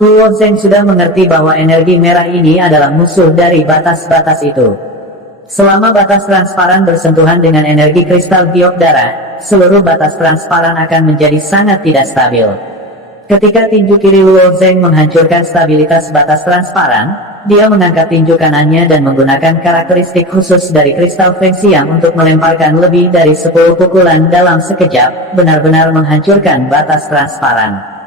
Luo Zeng sudah mengerti bahwa energi merah ini adalah musuh dari batas-batas itu. Selama batas transparan bersentuhan dengan energi kristal giok darah, seluruh batas transparan akan menjadi sangat tidak stabil. Ketika tinju kiri Luo Zeng menghancurkan stabilitas batas transparan, dia mengangkat tinju kanannya dan menggunakan karakteristik khusus dari kristal Feng Xiang untuk melemparkan lebih dari 10 pukulan dalam sekejap, benar-benar menghancurkan batas transparan.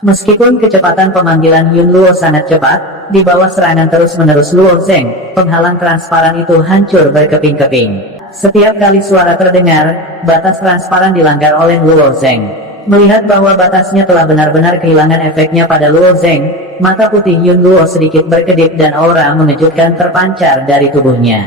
Meskipun kecepatan pemanggilan Yun Luo sangat cepat, di bawah serangan terus-menerus Luo Zeng, penghalang transparan itu hancur berkeping-keping. Setiap kali suara terdengar, batas transparan dilanggar oleh Luo Zeng. Melihat bahwa batasnya telah benar-benar kehilangan efeknya pada Luo Zeng, mata putih Yun Luo sedikit berkedip dan aura mengejutkan terpancar dari tubuhnya.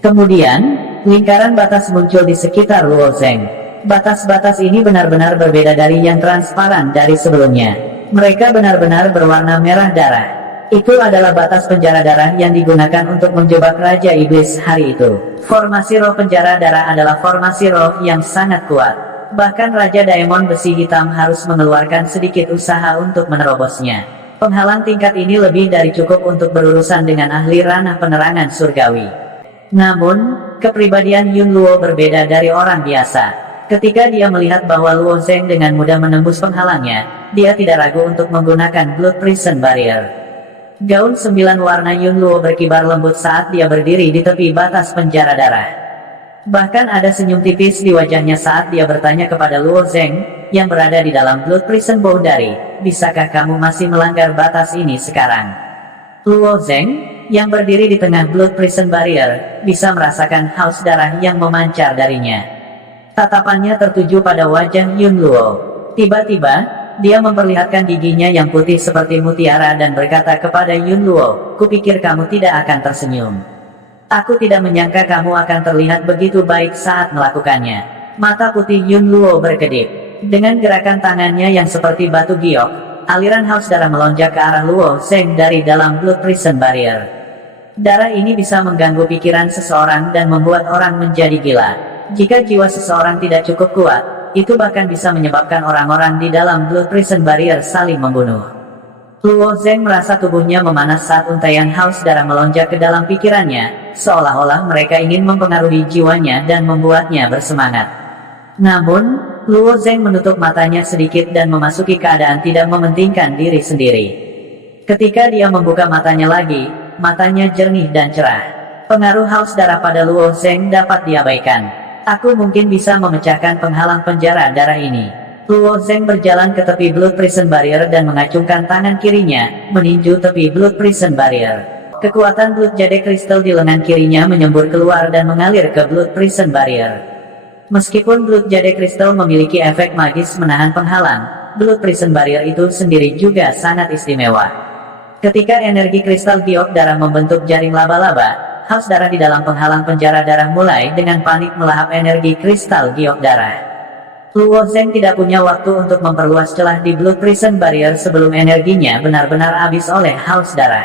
Kemudian, lingkaran batas muncul di sekitar Luo Zeng. Batas-batas ini benar-benar berbeda dari yang transparan dari sebelumnya. Mereka benar-benar berwarna merah darah. Itu adalah batas penjara darah yang digunakan untuk menjebak Raja Iblis hari itu. Formasi roh penjara darah adalah formasi roh yang sangat kuat. Bahkan Raja Daemon Besi Hitam harus mengeluarkan sedikit usaha untuk menerobosnya. Penghalang tingkat ini lebih dari cukup untuk berurusan dengan ahli ranah penerangan surgawi. Namun, kepribadian Yun Luo berbeda dari orang biasa. Ketika dia melihat bahwa Luo Zeng dengan mudah menembus penghalangnya, dia tidak ragu untuk menggunakan Blood Prison Barrier. Gaun 9 warna Yun Luo berkibar lembut saat dia berdiri di tepi batas penjara darah. Bahkan ada senyum tipis di wajahnya saat dia bertanya kepada Luo Zeng, yang berada di dalam Blood Prison Boundary, bisakah kamu masih melanggar batas ini sekarang? Luo Zeng, yang berdiri di tengah Blood Prison Barrier, bisa merasakan haus darah yang memancar darinya. Tatapannya tertuju pada wajah Yun Luo. Tiba-tiba, dia memperlihatkan giginya yang putih seperti mutiara dan berkata kepada Yun Luo, kupikir kamu tidak akan tersenyum. Aku tidak menyangka kamu akan terlihat begitu baik saat melakukannya. Mata putih Yun Luo berkedip. Dengan gerakan tangannya yang seperti batu giok, aliran haus darah melonjak ke arah Luo Zeng dari dalam Blood Prison Barrier. Darah ini bisa mengganggu pikiran seseorang dan membuat orang menjadi gila. Jika jiwa seseorang tidak cukup kuat, itu bahkan bisa menyebabkan orang-orang di dalam Blood Prison Barrier saling membunuh. Luo Zeng merasa tubuhnya memanas saat untaian haus darah melonjak ke dalam pikirannya, seolah-olah mereka ingin mempengaruhi jiwanya dan membuatnya bersemangat. Namun, Luo Zeng menutup matanya sedikit dan memasuki keadaan tidak mementingkan diri sendiri. Ketika dia membuka matanya lagi, matanya jernih dan cerah. Pengaruh haus darah pada Luo Zeng dapat diabaikan. Aku mungkin bisa memecahkan penghalang penjara darah ini. Luo Zeng berjalan ke tepi Blood Prison Barrier dan mengacungkan tangan kirinya, meninju tepi Blood Prison Barrier. Kekuatan Blood Jade Crystal di lengan kirinya menyembur keluar dan mengalir ke Blood Prison Barrier. Meskipun Blood Jade Crystal memiliki efek magis menahan penghalang, Blood Prison Barrier itu sendiri juga sangat istimewa. Ketika energi kristal giok darah membentuk jaring laba-laba, haus darah di dalam penghalang penjara darah mulai dengan panik melahap energi kristal giok darah. Luo Zeng tidak punya waktu untuk memperluas celah di Blood Prison Barrier sebelum energinya benar-benar habis oleh haus darah.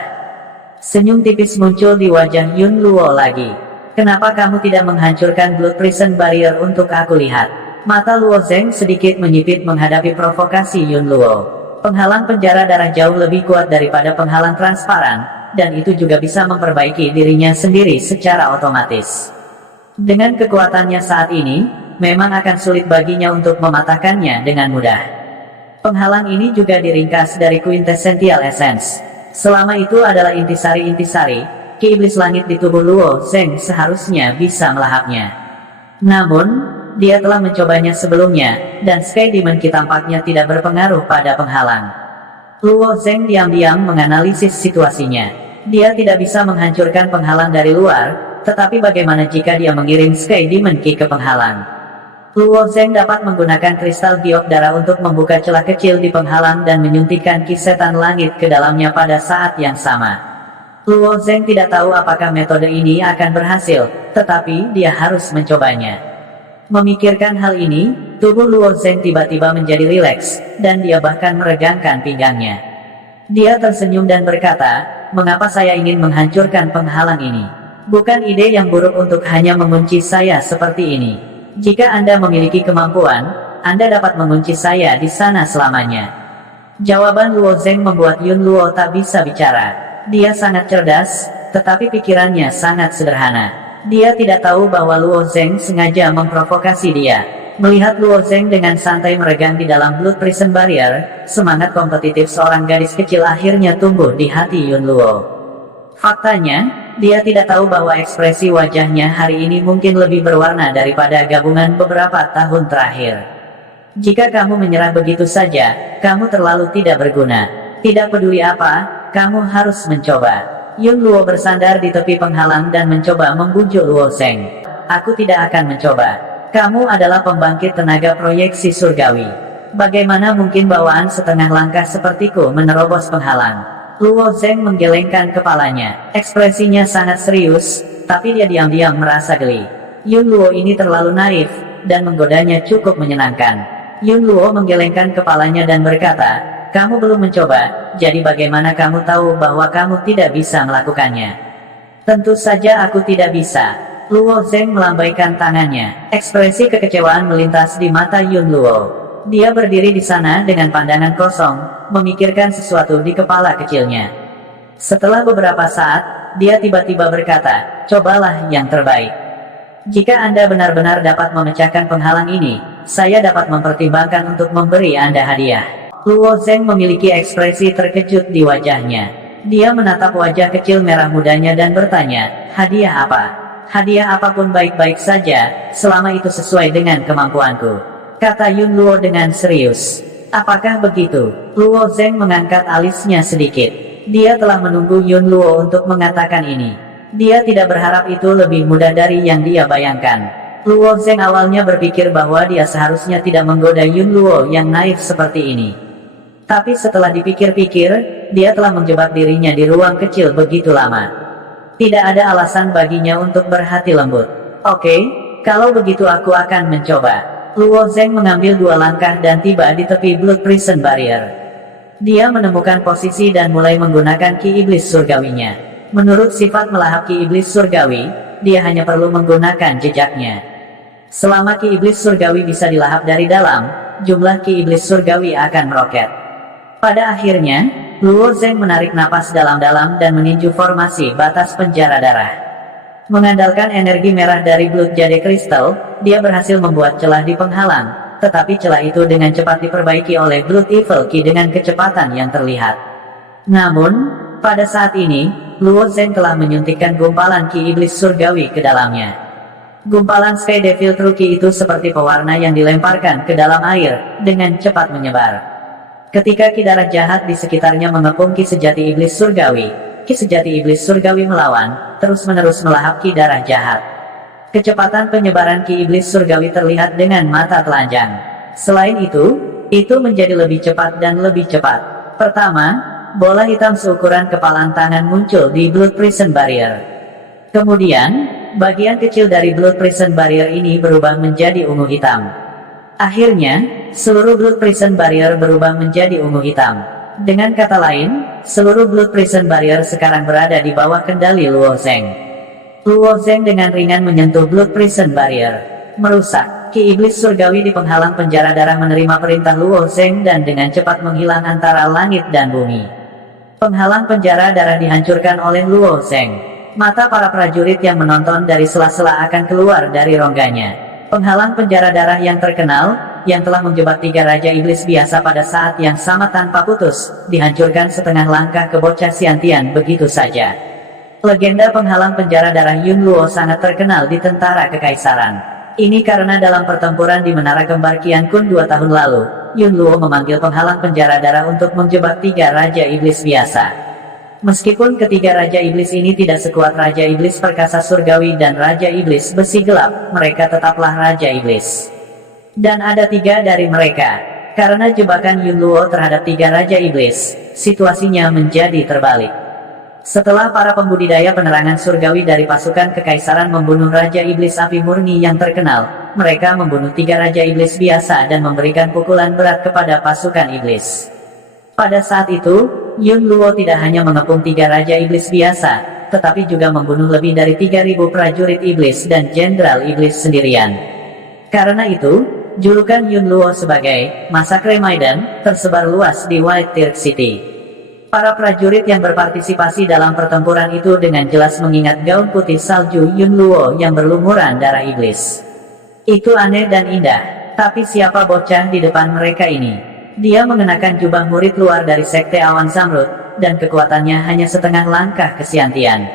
Senyum tipis muncul di wajah Yun Luo lagi. Kenapa kamu tidak menghancurkan Blood Prison Barrier untuk aku lihat? Mata Luo Zeng sedikit menyipit menghadapi provokasi Yun Luo. Penghalang penjara darah jauh lebih kuat daripada penghalang transparan, dan itu juga bisa memperbaiki dirinya sendiri secara otomatis. Dengan kekuatannya saat ini, memang akan sulit baginya untuk mematahkannya dengan mudah. Penghalang ini juga diringkas dari Quintessential Essence. Selama itu adalah intisari-intisari, Ki Iblis Langit di tubuh Luo Zeng seharusnya bisa melahapnya. Namun, dia telah mencobanya sebelumnya, dan Sky Demon Ki tampaknya tidak berpengaruh pada penghalang. Luo Zeng diam-diam menganalisis situasinya. Dia tidak bisa menghancurkan penghalang dari luar, tetapi bagaimana jika dia mengirim Sky Demon Ki ke penghalang? Luo Zeng dapat menggunakan kristal giok darah untuk membuka celah kecil di penghalang dan menyuntikkan Ki Setan Langit ke dalamnya pada saat yang sama. Luo Zeng tidak tahu apakah metode ini akan berhasil, tetapi dia harus mencobanya. Memikirkan hal ini, tubuh Luo Zeng tiba-tiba menjadi rileks, dan dia bahkan meregangkan pinggangnya. Dia tersenyum dan berkata, mengapa saya ingin menghancurkan penghalang ini? Bukan ide yang buruk untuk hanya mengunci saya seperti ini. Jika Anda memiliki kemampuan, Anda dapat mengunci saya di sana selamanya. Jawaban Luo Zeng membuat Yun Luo tak bisa bicara. Dia sangat cerdas, tetapi pikirannya sangat sederhana. Dia tidak tahu bahwa Luo Zeng sengaja memprovokasi dia. Melihat Luo Zeng dengan santai meregang di dalam Blood Prison Barrier, semangat kompetitif seorang gadis kecil akhirnya tumbuh di hati Yun Luo. Faktanya, dia tidak tahu bahwa ekspresi wajahnya hari ini mungkin lebih berwarna daripada gabungan beberapa tahun terakhir. Jika kamu menyerah begitu saja, kamu terlalu tidak berguna. Tidak peduli apa, kamu harus mencoba. Yun Luo bersandar di tepi penghalang dan mencoba membujuk Luo Zeng. Aku tidak akan mencoba. Kamu adalah pembangkit tenaga proyeksi surgawi. Bagaimana mungkin bawaan setengah langkah sepertiku menerobos penghalang? Luo Zeng menggelengkan kepalanya. Ekspresinya sangat serius, tapi dia diam-diam merasa geli. Yun Luo ini terlalu naif, dan menggodanya cukup menyenangkan. Yun Luo menggelengkan kepalanya dan berkata, kamu belum mencoba, jadi bagaimana kamu tahu bahwa kamu tidak bisa melakukannya? Tentu saja aku tidak bisa. Luo Zeng melambaikan tangannya. Ekspresi kekecewaan melintas di mata Yun Luo. Dia berdiri di sana dengan pandangan kosong, memikirkan sesuatu di kepala kecilnya. Setelah beberapa saat, dia tiba-tiba berkata, cobalah yang terbaik. Jika Anda benar-benar dapat memecahkan penghalang ini, saya dapat mempertimbangkan untuk memberi Anda hadiah. Luo Zeng memiliki ekspresi terkejut di wajahnya. Dia menatap wajah kecil merah mudanya dan bertanya, hadiah apa? Hadiah apapun baik-baik saja, selama itu sesuai dengan kemampuanku, kata Yun Luo dengan serius. Apakah begitu? Luo Zeng mengangkat alisnya sedikit. Dia telah menunggu Yun Luo untuk mengatakan ini. Dia tidak berharap itu lebih mudah dari yang dia bayangkan. Luo Zeng awalnya berpikir bahwa dia seharusnya tidak menggoda Yun Luo yang naif seperti ini. Tapi setelah dipikir-pikir, dia telah menjebak dirinya di ruang kecil begitu lama. Tidak ada alasan baginya untuk berhati lembut. Oke, kalau begitu aku akan mencoba. Luo Zeng mengambil 2 langkah dan tiba di tepi Blood Prison Barrier. Dia menemukan posisi dan mulai menggunakan ki iblis surgawinya. Menurut sifat melahap ki iblis surgawi, dia hanya perlu menggunakan jejaknya. Selama ki iblis surgawi bisa dilahap dari dalam, jumlah ki iblis surgawi akan meroket. Pada akhirnya, Luo Zeng menarik napas dalam-dalam dan meninju formasi batas penjara darah. Mengandalkan energi merah dari Blood Jade Crystal, dia berhasil membuat celah di penghalang, tetapi celah itu dengan cepat diperbaiki oleh Blood Evil Ki dengan kecepatan yang terlihat. Namun, pada saat ini, Luo Zeng telah menyuntikkan gumpalan ki iblis surgawi ke dalamnya. Gumpalan Sky Devil True Ki itu seperti pewarna yang dilemparkan ke dalam air, dengan cepat menyebar. Ketika ki darah jahat di sekitarnya mengepung ki sejati iblis surgawi, ki sejati iblis surgawi melawan, terus-menerus melahap ki darah jahat. Kecepatan penyebaran ki iblis surgawi terlihat dengan mata telanjang. Selain itu menjadi lebih cepat dan lebih cepat. Pertama, bola hitam seukuran kepalan tangan muncul di Blood Prison Barrier. Kemudian, bagian kecil dari Blood Prison Barrier ini berubah menjadi ungu hitam. Akhirnya, seluruh Blood Prison Barrier berubah menjadi ungu hitam. Dengan kata lain, seluruh Blood Prison Barrier sekarang berada di bawah kendali Luo Zeng. Luo Zeng dengan ringan menyentuh Blood Prison Barrier. Merusak. Ki iblis surgawi di penghalang penjara darah menerima perintah Luo Zeng dan dengan cepat menghilang antara langit dan bumi. Penghalang penjara darah dihancurkan oleh Luo Zeng. Mata para prajurit yang menonton dari sela-sela akan keluar dari rongganya. Penghalang penjara darah yang terkenal, yang telah menjebak 3 raja iblis biasa pada saat yang sama tanpa putus, dihancurkan setengah langkah ke bocah Xiantian begitu saja. Legenda penghalang penjara darah Yun Luo sangat terkenal di tentara kekaisaran. Ini karena dalam pertempuran di Menara Kembar Qian Kun 2 tahun lalu, Yun Luo memanggil penghalang penjara darah untuk menjebak 3 raja iblis biasa. Meskipun ketiga raja iblis ini tidak sekuat raja iblis perkasa surgawi dan raja iblis besi gelap, mereka tetaplah raja iblis. Dan ada 3 dari mereka. Karena jebakan Yun Luo terhadap 3 raja iblis, situasinya menjadi terbalik. Setelah para pembudidaya penerangan surgawi dari pasukan kekaisaran membunuh raja iblis api murni yang terkenal, mereka membunuh 3 raja iblis biasa dan memberikan pukulan berat kepada pasukan iblis. Pada saat itu, Yun Luo tidak hanya mengepung 3 raja iblis biasa, tetapi juga membunuh lebih dari 3.000 prajurit iblis dan jenderal iblis sendirian. Karena itu, Julukan Yun Luo sebagai Masakre Maiden tersebar luas di White Turk City. Para prajurit yang berpartisipasi dalam pertempuran itu dengan jelas mengingat gaun putih salju Yun Luo yang berlumuran darah iblis. Itu aneh dan indah, tapi siapa bocah di depan mereka ini? Dia mengenakan jubah murid luar dari Sekte Awan Zamrud, dan kekuatannya hanya setengah langkah Xiantian.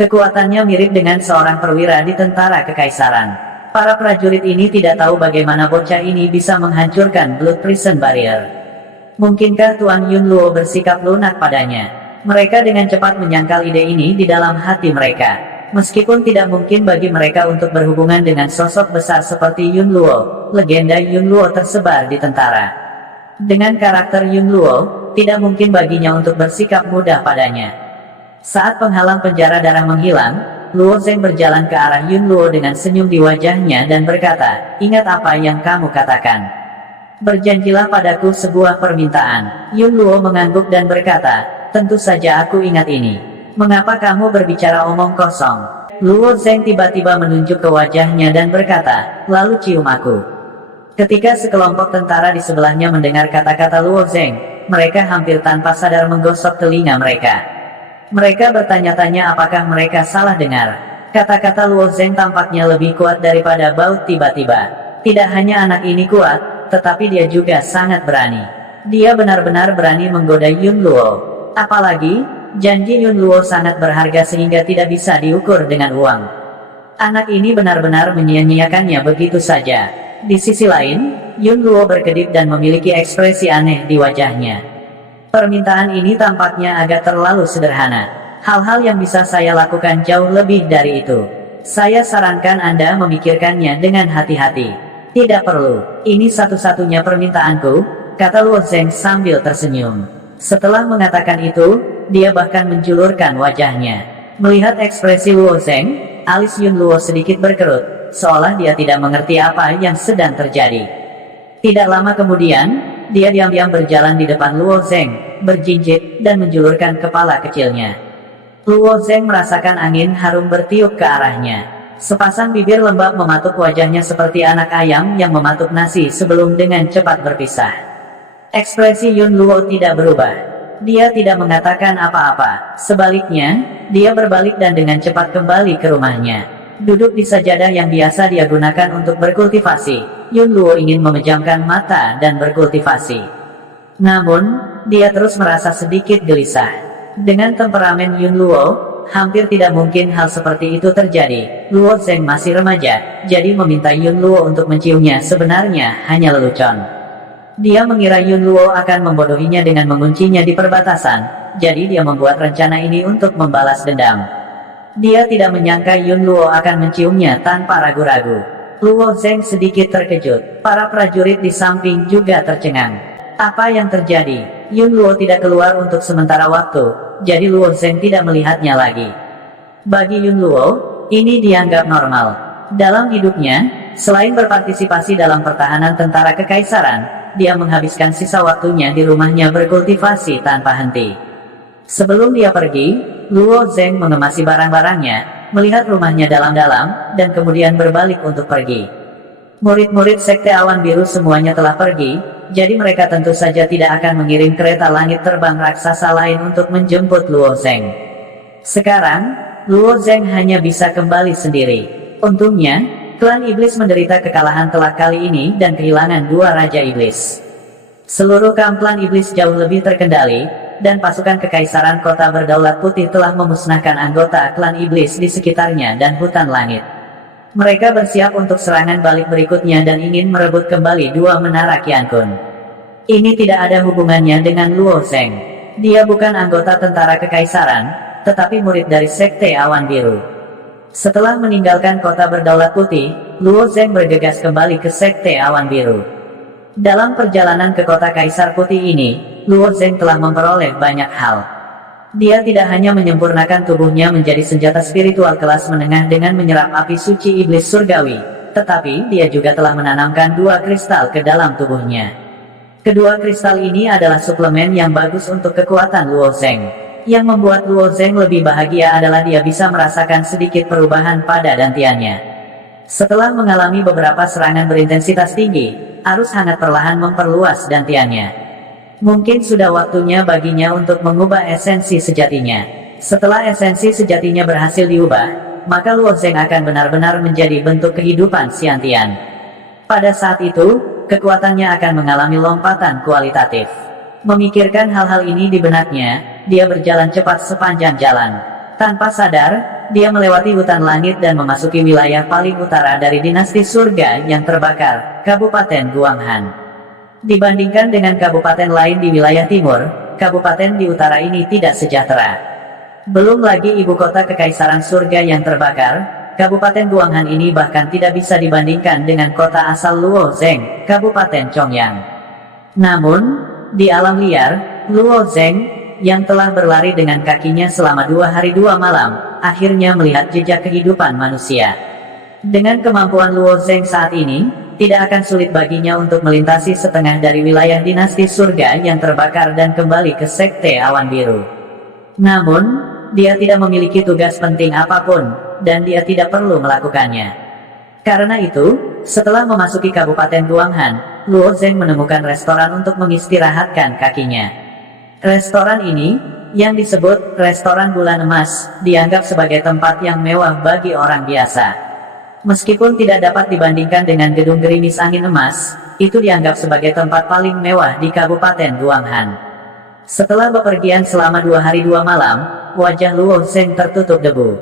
Kekuatannya mirip dengan seorang perwira di tentara kekaisaran. Para prajurit ini tidak tahu bagaimana bocah ini bisa menghancurkan Blood Prison Barrier. Mungkinkah Tuan Yun Luo bersikap lunak padanya? Mereka dengan cepat menyangkal ide ini di dalam hati mereka. Meskipun tidak mungkin bagi mereka untuk berhubungan dengan sosok besar seperti Yun Luo, legenda Yun Luo tersebar di tentara. Dengan karakter Yun Luo, tidak mungkin baginya untuk bersikap mudah padanya. Saat penghalang penjara darah menghilang, Luo Zeng berjalan ke arah Yun Luo dengan senyum di wajahnya dan berkata, "Ingat apa yang kamu katakan. Berjanjilah padaku sebuah permintaan." Yun Luo mengangguk dan berkata, "Tentu saja aku ingat ini. Mengapa kamu berbicara omong kosong?" Luo Zeng tiba-tiba menunjuk ke wajahnya dan berkata, "Lalu cium aku." Ketika sekelompok tentara di sebelahnya mendengar kata-kata Luo Zeng, mereka hampir tanpa sadar menggosok telinga mereka. Mereka bertanya-tanya apakah mereka salah dengar. Kata-kata Luo Zeng tampaknya lebih kuat daripada baut tiba-tiba. Tidak hanya anak ini kuat, tetapi dia juga sangat berani. Dia benar-benar berani menggoda Yun Luo. Apalagi, janji Yun Luo sangat berharga sehingga tidak bisa diukur dengan uang. Anak ini benar-benar menyia-nyiakannya begitu saja. Di sisi lain, Yun Luo berkedip dan memiliki ekspresi aneh di wajahnya. Permintaan ini tampaknya agak terlalu sederhana. Hal-hal yang bisa saya lakukan jauh lebih dari itu. Saya sarankan Anda memikirkannya dengan hati-hati. "Tidak perlu, ini satu-satunya permintaanku," kata Luo Zeng sambil tersenyum. Setelah mengatakan itu, dia bahkan menjulurkan wajahnya. Melihat ekspresi Luo Zeng, alis Yun Luo sedikit berkerut, seolah dia tidak mengerti apa yang sedang terjadi. Tidak lama kemudian, dia diam-diam berjalan di depan Luo Zeng, berjinjit, dan menjulurkan kepala kecilnya. Luo Zeng merasakan angin harum bertiup ke arahnya. Sepasang bibir lembab mematuk wajahnya seperti anak ayam yang mematuk nasi sebelum dengan cepat berpisah. Ekspresi Yun Luo tidak berubah. Dia tidak mengatakan apa-apa. Sebaliknya, dia berbalik dan dengan cepat kembali ke rumahnya. Duduk di sajadah yang biasa dia gunakan untuk berkultivasi, Yun Luo ingin memejamkan mata dan berkultivasi. Namun, dia terus merasa sedikit gelisah. Dengan temperamen Yun Luo, hampir tidak mungkin hal seperti itu terjadi. Luo Zeng masih remaja, jadi meminta Yun Luo untuk menciumnya sebenarnya hanya lelucon. Dia mengira Yun Luo akan membodohinya dengan menguncinya di perbatasan, jadi dia membuat rencana ini untuk membalas dendam. Dia tidak menyangka Yun Luo akan menciumnya tanpa ragu-ragu. Luo Zeng sedikit terkejut. Para prajurit di samping juga tercengang. Apa yang terjadi? Yun Luo tidak keluar untuk sementara waktu, jadi Luo Zeng tidak melihatnya lagi. Bagi Yun Luo, ini dianggap normal. Dalam hidupnya, selain berpartisipasi dalam pertahanan tentara kekaisaran, dia menghabiskan sisa waktunya di rumahnya berkultivasi tanpa henti. Sebelum dia pergi, Luo Zeng mengemasi barang-barangnya, melihat rumahnya dalam-dalam, dan kemudian berbalik untuk pergi. Murid-murid Sekte Awan Biru semuanya telah pergi, jadi mereka tentu saja tidak akan mengirim kereta langit terbang raksasa lain untuk menjemput Luo Zeng. Sekarang, Luo Zeng hanya bisa kembali sendiri. Untungnya, klan iblis menderita kekalahan telak kali ini dan kehilangan dua raja iblis. Seluruh kamp klan iblis jauh lebih terkendali, dan pasukan kekaisaran kota berdaulat putih telah memusnahkan anggota klan iblis di sekitarnya dan hutan langit. Mereka bersiap untuk serangan balik berikutnya dan ingin merebut kembali dua menara Qiankun. Ini tidak ada hubungannya dengan Luo Zeng. Dia bukan anggota tentara kekaisaran, tetapi murid dari Sekte Awan Biru. Setelah meninggalkan kota berdaulat putih, Luo Zeng bergegas kembali ke Sekte Awan Biru. Dalam perjalanan ke kota Kaisar Putih ini, Luo Zeng telah memperoleh banyak hal. Dia tidak hanya menyempurnakan tubuhnya menjadi senjata spiritual kelas menengah dengan menyerap api suci iblis surgawi, tetapi dia juga telah menanamkan dua kristal ke dalam tubuhnya. Kedua kristal ini adalah suplemen yang bagus untuk kekuatan Luo Zeng. Yang membuat Luo Zeng lebih bahagia adalah dia bisa merasakan sedikit perubahan pada dantiannya. Setelah mengalami beberapa serangan berintensitas tinggi, arus hangat perlahan memperluas dantiannya. Mungkin sudah waktunya baginya untuk mengubah esensi sejatinya. Setelah esensi sejatinya berhasil diubah, maka Luo Zeng akan benar-benar menjadi bentuk kehidupan Xiantian. Pada saat itu, kekuatannya akan mengalami lompatan kualitatif. Memikirkan hal-hal ini di benaknya, dia berjalan cepat sepanjang jalan. Tanpa sadar, dia melewati hutan langit dan memasuki wilayah paling utara dari dinasti surga yang terbakar, Kabupaten Guanghan. Dibandingkan dengan kabupaten lain di wilayah timur, kabupaten di utara ini tidak sejahtera. Belum lagi ibu kota kekaisaran surga yang terbakar, Kabupaten Guanghan ini bahkan tidak bisa dibandingkan dengan kota asal Luo Zeng, Kabupaten Chongyang. Namun, di alam liar, Luo Zeng, yang telah berlari dengan kakinya selama 2 hari 2 malam, akhirnya melihat jejak kehidupan manusia. Dengan kemampuan Luo Zeng saat ini, tidak akan sulit baginya untuk melintasi setengah dari wilayah dinasti surga yang terbakar dan kembali ke Sekte Awan Biru. Namun, dia tidak memiliki tugas penting apapun, dan dia tidak perlu melakukannya. Karena itu, setelah memasuki Kabupaten Guanghan, Luo Zeng menemukan restoran untuk mengistirahatkan kakinya. Restoran ini, yang disebut Restoran Bulan Emas, dianggap sebagai tempat yang mewah bagi orang biasa. Meskipun tidak dapat dibandingkan dengan gedung gerimis angin emas, itu dianggap sebagai tempat paling mewah di Kabupaten Guanghan. Setelah bepergian selama 2 hari 2 malam, wajah Luo Zeng tertutup debu.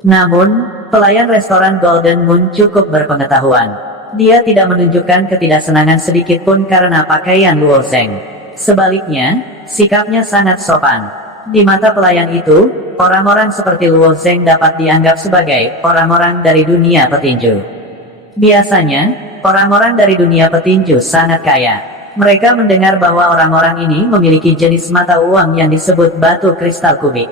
Namun, pelayan restoran Golden Moon cukup berpengetahuan. Dia tidak menunjukkan ketidaksenangan sedikit pun karena pakaian Luo Zeng. Sebaliknya, sikapnya sangat sopan. Di mata pelayan itu, orang-orang seperti Luo Zeng dapat dianggap sebagai orang-orang dari dunia petinju. Biasanya, orang-orang dari dunia petinju sangat kaya. Mereka mendengar bahwa orang-orang ini memiliki jenis mata uang yang disebut batu kristal kubik.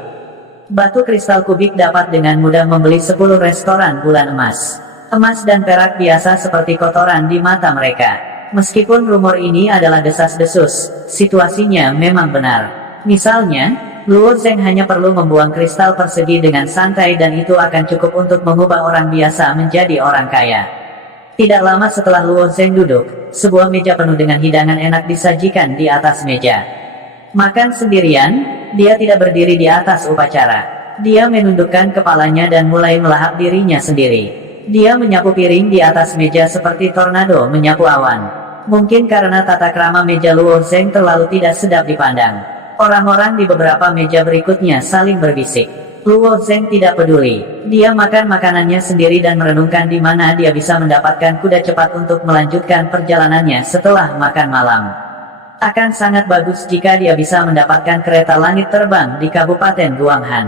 Batu kristal kubik dapat dengan mudah membeli 10 restoran bulan emas. Emas dan perak biasa seperti kotoran di mata mereka. Meskipun rumor ini adalah desas-desus, situasinya memang benar. Misalnya, Luo Zeng hanya perlu membuang kristal persegi dengan santai dan itu akan cukup untuk mengubah orang biasa menjadi orang kaya. Tidak lama setelah Luo Zeng duduk, sebuah meja penuh dengan hidangan enak disajikan di atas meja. Makan sendirian, dia tidak berdiri di atas upacara. Dia menundukkan kepalanya dan mulai melahap dirinya sendiri. Dia menyapu piring di atas meja seperti tornado menyapu awan. Mungkin karena tata krama meja Luo Zeng terlalu tidak sedap dipandang. Orang-orang di beberapa meja berikutnya saling berbisik. Luo Zeng tidak peduli. Dia makan makanannya sendiri dan merenungkan di mana dia bisa mendapatkan kuda cepat untuk melanjutkan perjalanannya setelah makan malam. Akan sangat bagus jika dia bisa mendapatkan kereta langit terbang di Kabupaten Guanghan.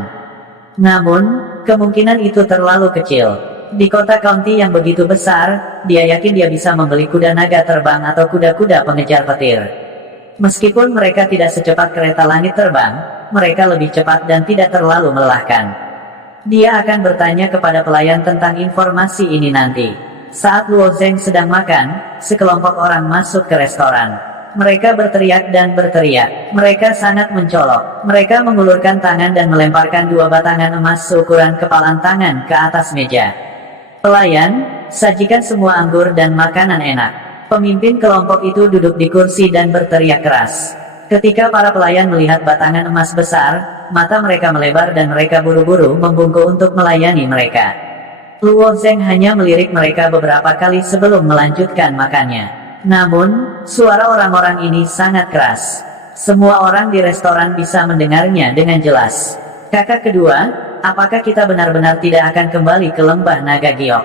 Namun, kemungkinan itu terlalu kecil. Di kota county yang begitu besar, dia yakin dia bisa membeli kuda naga terbang atau kuda-kuda pengejar petir. Meskipun mereka tidak secepat kereta langit terbang, mereka lebih cepat dan tidak terlalu melelahkan. Dia akan bertanya kepada pelayan tentang informasi ini nanti. Saat Luo Zeng sedang makan, sekelompok orang masuk ke restoran. Mereka berteriak dan berteriak. Mereka sangat mencolok. Mereka mengulurkan tangan dan melemparkan 2 batangan emas seukuran kepalan tangan ke atas meja. Pelayan, sajikan semua anggur dan makanan enak. Pemimpin kelompok itu duduk di kursi dan berteriak keras. Ketika para pelayan melihat batangan emas besar, mata mereka melebar dan mereka buru-buru membungkuk untuk melayani mereka. Luo Zeng hanya melirik mereka beberapa kali sebelum melanjutkan makannya. Namun, suara orang-orang ini sangat keras. Semua orang di restoran bisa mendengarnya dengan jelas. Kakak kedua, apakah kita benar-benar tidak akan kembali ke lembah Naga Giok?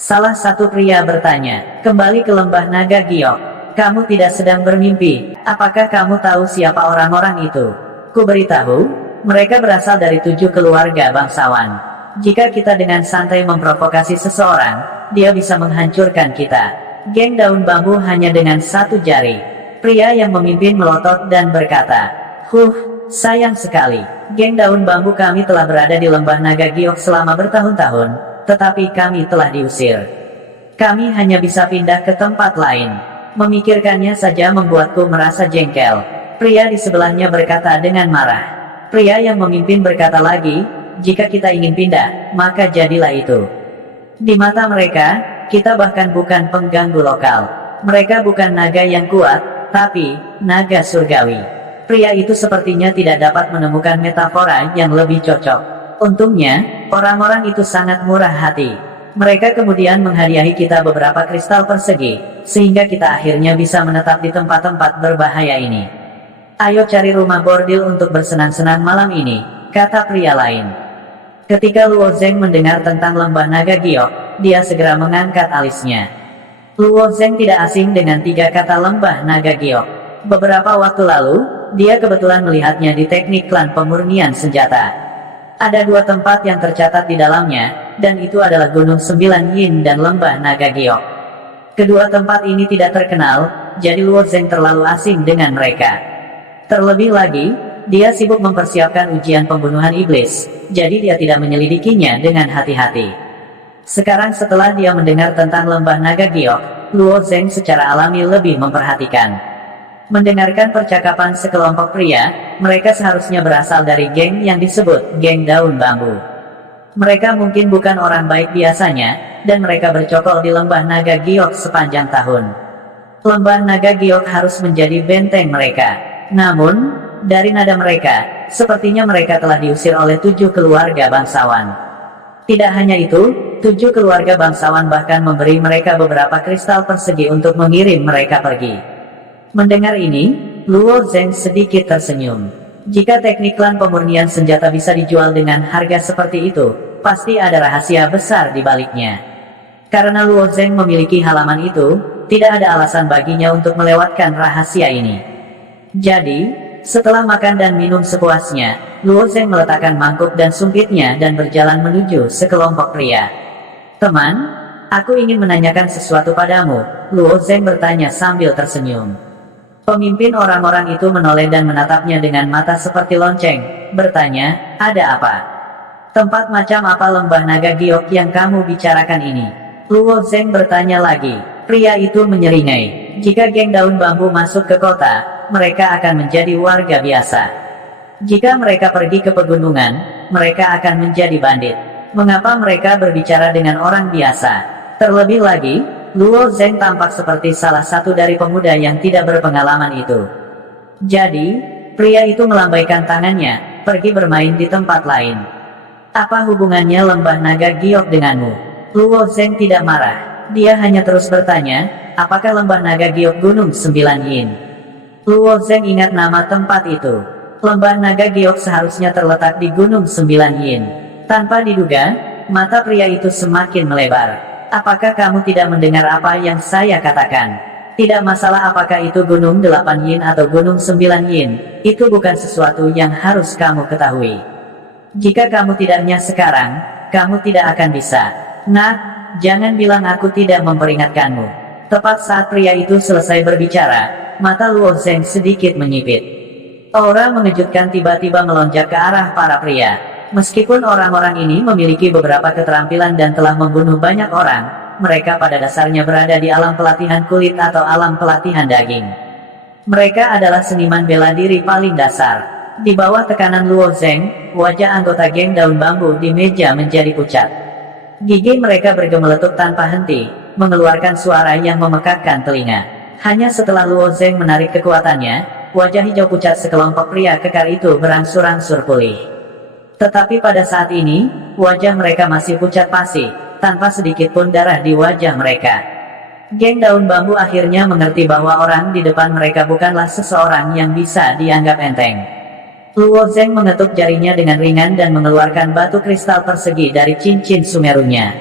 Salah satu pria bertanya, kembali ke lembah Naga Giok? Kamu tidak sedang bermimpi, apakah kamu tahu siapa orang-orang itu? Ku beritahu, mereka berasal dari 7 keluarga bangsawan. Jika kita dengan santai memprovokasi seseorang, dia bisa menghancurkan kita. Geng daun bambu hanya dengan 1 jari. Pria yang memimpin melotot dan berkata, sayang sekali. Geng daun bambu kami telah berada di lembah Naga Giok selama bertahun-tahun, tetapi kami telah diusir. Kami hanya bisa pindah ke tempat lain. Memikirkannya saja membuatku merasa jengkel. Pria di sebelahnya berkata dengan marah. Pria yang memimpin berkata lagi, jika kita ingin pindah, maka jadilah itu. Di mata mereka, kita bahkan bukan pengganggu lokal. Mereka bukan naga yang kuat, tapi naga surgawi. Pria itu sepertinya tidak dapat menemukan metafora yang lebih cocok. Untungnya, orang-orang itu sangat murah hati. Mereka kemudian menghadiahi kita beberapa kristal persegi, sehingga kita akhirnya bisa menetap di tempat-tempat berbahaya ini. Ayo cari rumah bordil untuk bersenang-senang malam ini, kata pria lain. Ketika Luo Zeng mendengar tentang lembah naga giok, dia segera mengangkat alisnya. Luo Zeng tidak asing dengan 3 kata lembah naga giok. Beberapa waktu lalu, dia kebetulan melihatnya di teknik klan pemurnian senjata. Ada 2 tempat yang tercatat di dalamnya, dan itu adalah Gunung 9 Yin dan lembah naga giok. Kedua tempat ini tidak terkenal, jadi Luo Zeng terlalu asing dengan mereka. Terlebih lagi, dia sibuk mempersiapkan ujian pembunuhan iblis, jadi dia tidak menyelidikinya dengan hati-hati. Sekarang setelah dia mendengar tentang lembah naga giok, Luo Zeng secara alami lebih memperhatikan. Mendengarkan percakapan sekelompok pria, mereka seharusnya berasal dari geng yang disebut geng daun bambu. Mereka mungkin bukan orang baik biasanya, dan mereka bercokol di lembah naga giok sepanjang tahun. Lembah naga giok harus menjadi benteng mereka. Namun, dari nada mereka, sepertinya mereka telah diusir oleh 7 keluarga bangsawan. Tidak hanya itu, 7 keluarga bangsawan bahkan memberi mereka beberapa kristal persegi untuk mengirim mereka pergi. Mendengar ini, Luo Zeng sedikit tersenyum. Jika teknik klan pemurnian senjata bisa dijual dengan harga seperti itu, pasti ada rahasia besar di baliknya. Karena Luo Zeng memiliki halaman itu, tidak ada alasan baginya untuk melewatkan rahasia ini. Jadi, setelah makan dan minum sepuasnya, Luo Zeng meletakkan mangkuk dan sumpitnya dan berjalan menuju sekelompok pria. Teman, aku ingin menanyakan sesuatu padamu, Luo Zeng bertanya sambil tersenyum. Pemimpin orang-orang itu menoleh dan menatapnya dengan mata seperti lonceng, bertanya, ada apa? Tempat macam apa lembah naga giok yang kamu bicarakan ini? Luo Zeng bertanya lagi. Pria itu menyeringai, jika geng daun bambu masuk ke kota, mereka akan menjadi warga biasa. Jika mereka pergi ke pegunungan, mereka akan menjadi bandit. Mengapa mereka berbicara dengan orang biasa? Terlebih lagi, Luo Zeng tampak seperti salah satu dari pemuda yang tidak berpengalaman itu. Jadi, pria itu melambaikan tangannya, pergi bermain di tempat lain. Apa hubungannya lembah naga giok denganmu? Luo Zeng tidak marah. Dia hanya terus bertanya, apakah lembah naga giok Gunung 9 Yin? Luo Zeng ingat nama tempat itu. Lembah naga giok seharusnya terletak di Gunung 9 Yin. Tanpa diduga, mata pria itu semakin melebar. Apakah kamu tidak mendengar apa yang saya katakan? Tidak masalah apakah itu Gunung 8 Yin atau Gunung 9 Yin, itu bukan sesuatu yang harus kamu ketahui. Jika kamu tidaknya sekarang, kamu tidak akan bisa. Nah, jangan bilang aku tidak memperingatkanmu. Tepat saat pria itu selesai berbicara, mata Luo Zeng sedikit menyipit. Aura mengejutkan tiba-tiba melonjak ke arah para pria. Meskipun orang-orang ini memiliki beberapa keterampilan dan telah membunuh banyak orang, mereka pada dasarnya berada di alam pelatihan kulit atau alam pelatihan daging. Mereka adalah seniman bela diri paling dasar. Di bawah tekanan Luo Zeng, wajah anggota geng daun bambu di meja menjadi pucat. Gigi mereka bergemeletup tanpa henti, mengeluarkan suara yang memekakkan telinga. Hanya setelah Luo Zeng menarik kekuatannya, wajah hijau pucat sekelompok pria kekar itu berangsur-angsur pulih. Tetapi pada saat ini, wajah mereka masih pucat pasi, tanpa sedikit pun darah di wajah mereka. Geng daun bambu akhirnya mengerti bahwa orang di depan mereka bukanlah seseorang yang bisa dianggap enteng. Luo Zeng mengetuk jarinya dengan ringan dan mengeluarkan batu kristal persegi dari cincin sumerunya.